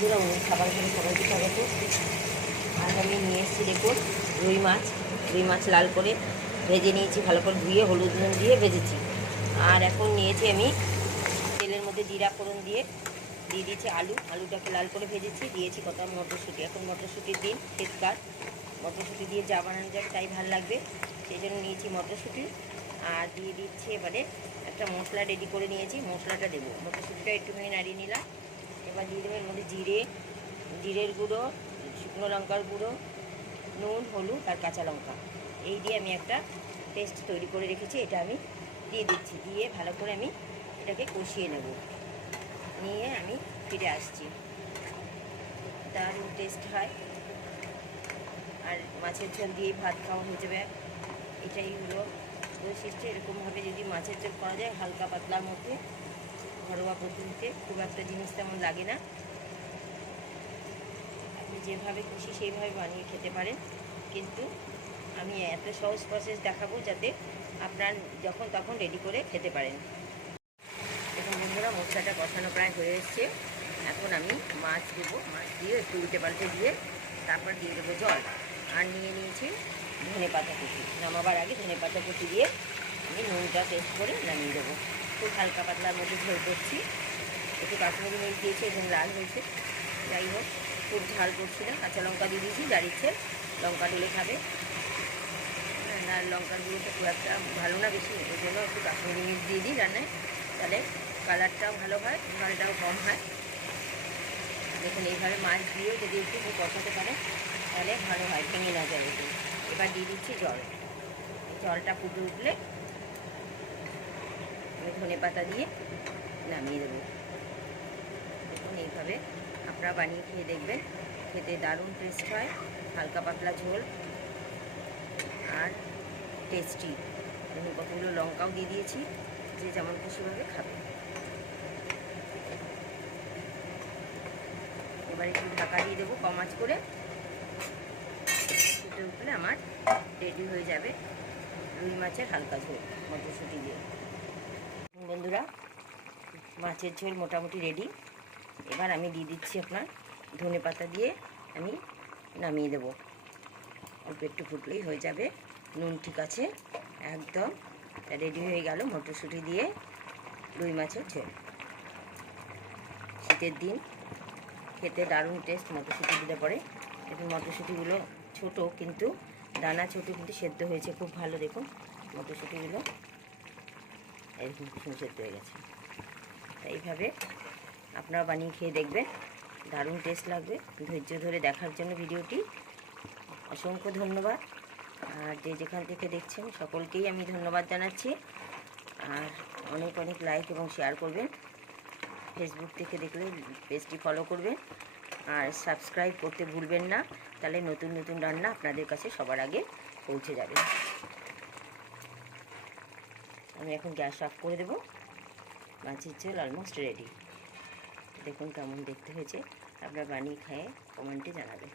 বন্ধুরা, খাবার খেলে সবাইকে স্বাগত। আজ আমি নিয়ে এসেছি দেখুন রুই মাছ লাল করে ভেজে নিয়েছি, ভালো করে ধুয়ে হলুদ নুন দিয়ে ভেজেছি। আর এখন নিয়েছি আমি তেলের মধ্যে জিরা ফোড়ন দিয়ে দিয়েছি আলুটাকে লাল করে ভেজেছি, দিয়েছি কত মটরশুঁটি। এখন মটরশুঁটির দিন, শীতকাল, মটরশুঁটি দিয়ে চা বানানো যাবে, তাই ভালো লাগবে, সেই জন্য নিয়েছি মটরশুঁটি। আর দিয়ে দিচ্ছি এবারে একটা মশলা রেডি করে নিয়েছি, মশলাটা দেবো। মটরশুঁটিটা একটুখানি নাড়িয়ে নিলাম। এবার দিয়ে দেবো এর মধ্যে জিরের গুঁড়ো, শুকনো লঙ্কার গুঁড়ো, নুন, হলুদ আর কাঁচা লঙ্কা। এই দিয়ে আমি একটা পেস্ট তৈরি করে রেখেছি, এটা আমি দিয়ে দিচ্ছি। দিয়ে ভালো করে আমি এটাকে কষিয়ে নেব, নিয়ে আমি ফিরে আসছি। দারুণ টেস্ট হয়, আর মাছের ঝোল দিয়েই ভাত খাওয়া হয়ে যাবে। এটাই হলো বৈশিষ্ট্য। এরকমভাবে যদি মাছের ঝোল করা যায় হালকা পাতলার মধ্যে, ঘরোয়া পদ্ধতিতে, খুব একটা জিনিস তেমন লাগে না। আপনি যেভাবে খুশি সেইভাবে বানিয়ে খেতে পারেন, কিন্তু আমি এত সহজ প্রসেস দেখাবো যাতে আপনার যখন তখন রেডি করে খেতে পারেন। এখন বন্ধুরা, মশলাটা কষানো প্রায় হয়ে এসছে। এখন আমি মাছ দেবো, মাছ দিয়ে একটু উল্টে পাল্টে দিয়ে তারপর দিয়ে দেবো জল। আর নিয়ে নিয়েছি ধনেপাতা কুচি, নামাবার আগে ধনেপাতা কুচি দিয়ে আমি নুনটা টেস্ট করে নামিয়ে দেবো। খুব হালকা পাতলার মধ্যে ঝোল করছি, একটু কাশ্মীরি মির্চ দিয়েছি এবং লাল হয়েছে। যাই হোক, খুব ঝাল করছি না, কাঁচা লঙ্কা দিয়ে দিয়েছি, যার ইচ্ছে লঙ্কা ঢেলে খাবে। আর লঙ্কার গুঁড়োটা খুব একটা ভালো না বেশি, ওই জন্য একটু কাশ্মীরি মির্চ দিয়ে দিই রান্নায়, তাহলে কালারটাও ভালো হয়, ঝালটাও কম হয়। দেখুন, এইভাবে মাছ দিয়েও যদি একটু কষাতে পারে তাহলে ভালো হয়, ভেঙে না যায় একটু। এবার দিয়ে দিচ্ছি জল। জলটা ফুটে উঠলে আমি ধনেপাতা দিয়ে নামিয়ে দেবো। দেখুন, এইভাবে আপনারা বানিয়ে খেয়ে দেখবেন, খেতে দারুণ টেস্ট হয়, হালকা পাতলা ঝোল আর টেস্টি। দেখুন, কতগুলো লঙ্কাও দিয়ে দিয়েছি, যে যেমন খুশিভাবে খাবে। এবার একটু ঢাকা দিয়ে দেবো কম আঁচ করে, ফুটে উঠলে আমার রেডি হয়ে যাবে রুই মাছের হালকা ঝোল মটরশুঁটি দিয়ে। বন্ধুরা, মাছের ঝোল মোটামুটি রেডি। এবার আমি দিয়ে দিচ্ছি আপনার ধনেপাতা দিয়ে আমি নামিয়ে দেবো। অল্প একটু ফুটলেই হয়ে যাবে, নুন ঠিক আছে, একদম রেডি হয়ে গেল মটরশুঁটি দিয়ে রুই মাছের ঝোল। শীতের দিন খেতে দারুণ টেস্ট মটরশুঁটি দিলে পরে। দেখুন, মটরশুঁটিগুলো ছোট, কিন্তু দানা ছোট, কিন্তু সেদ্ধ হয়েছে খুব ভালো। দেখুন মটরশুঁটিগুলো এরকম কুসুম সেদ্ধ হয়ে গেছে। এইভাবে আপনারা বানিয়ে খেয়ে দেখবেন, দারুণ টেস্ট লাগবে। ধৈর্য ধরে দেখার জন্য ভিডিওটি অসংখ্য ধন্যবাদ। আর যে যেখান থেকে দেখছেন সকলকেই আমি ধন্যবাদ জানাচ্ছি। আর অনেক অনেক লাইক এবং শেয়ার করবেন। ফেসবুক থেকে দেখলে পেজটি ফলো করবেন, আর সাবস্ক্রাইব করতে ভুলবেন না, তাহলে নতুন নতুন রান্না আপনাদের কাছে সবার আগে পৌঁছে যাবে। আমি এখন গ্যাস অফ করে দেবো। মাছের ঝোল অলমোস্ট রেডি। দেখুন কেমন দেখতে হয়েছে, আপনারা বানিয়ে খেয়ে কমেন্টে জানাবেন।